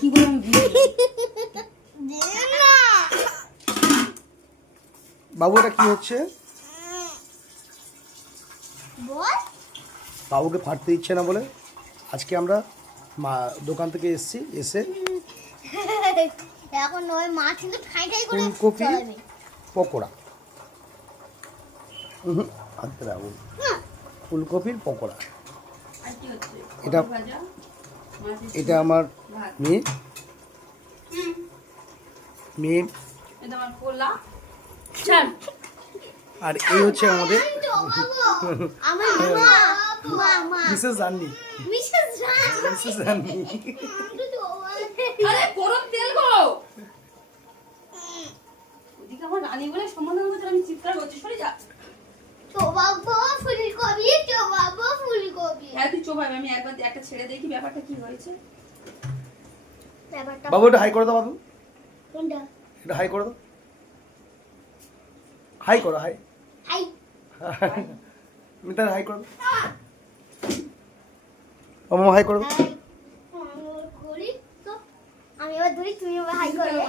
কি করে আমি বাবু এটা কি হচ্ছে? বাবুকে ফাটতে দিচ্ছে না বলে আজকে আমরা দোকান থেকে এসে এখন ওই মা কিন্তু ঠাই ঠাই করে ফুলকপি পকোড়া ফুলকপির পকোড়া। এটা এটা আমার মেয়ে আর এই হচ্ছে আমাদের মিসেস জাননি। মিসেস জাননি আরে গরম তেল গো ওদিকে আমার রানী বলে সম্মান করে আমি চিৎকার করছি সরে যা চোবাবো ফুলকপি হ্যাঁ তুই চোবাই আমি একবার একটা ছেড়ে দেখি ব্যাপারটা কি হয়েছে। ব্যাপারটা বাবু এটা হাই করে দাও। বাবু কোনটা এটা হাই করে দাও। হাই করো হাই হাই মিতার হাই করো। মামা হাই করো। হাই করি তো আমি এবার ধরি তুমি এবার হাই করবে।